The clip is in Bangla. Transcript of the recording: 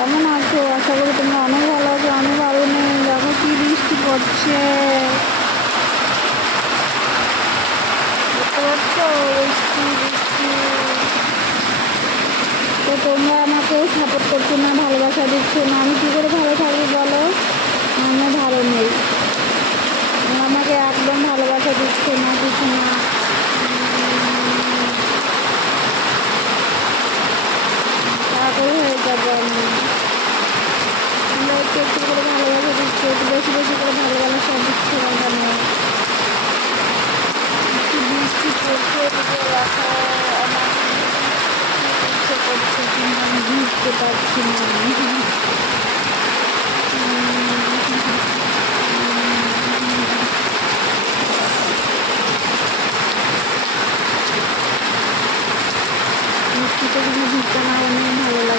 কেমন আছো? আশা করি তোমরা অনেক ভালো আছো। আমি ভালো নেই, দেখো কি বৃষ্টি পড়ছে, বুঝতে পারছো? বৃষ্টি বৃষ্টি। তো তোমরা আমাকে সাপোর্ট করছো না, ভালোবাসা দিচ্ছ না, আমি কী করে ভালো থাকবো বলো? আমি ভালো নেই, আমাকে একদম ভালোবাসা দিচ্ছে না, কিছু না। তাড়াতাড়ি হয়ে যাবো আমি। তোমরা একটু একটু করে ভালোবাসা দিচ্ছ, একটু বেশি বেশি করে ভালোবাসা দিচ্ছে না কেন? একটু বৃষ্টি পড়ছে, এদিকে দেখো আমার ইচ্ছে করছে কিন্তু আমি ভিজতে পারছি না।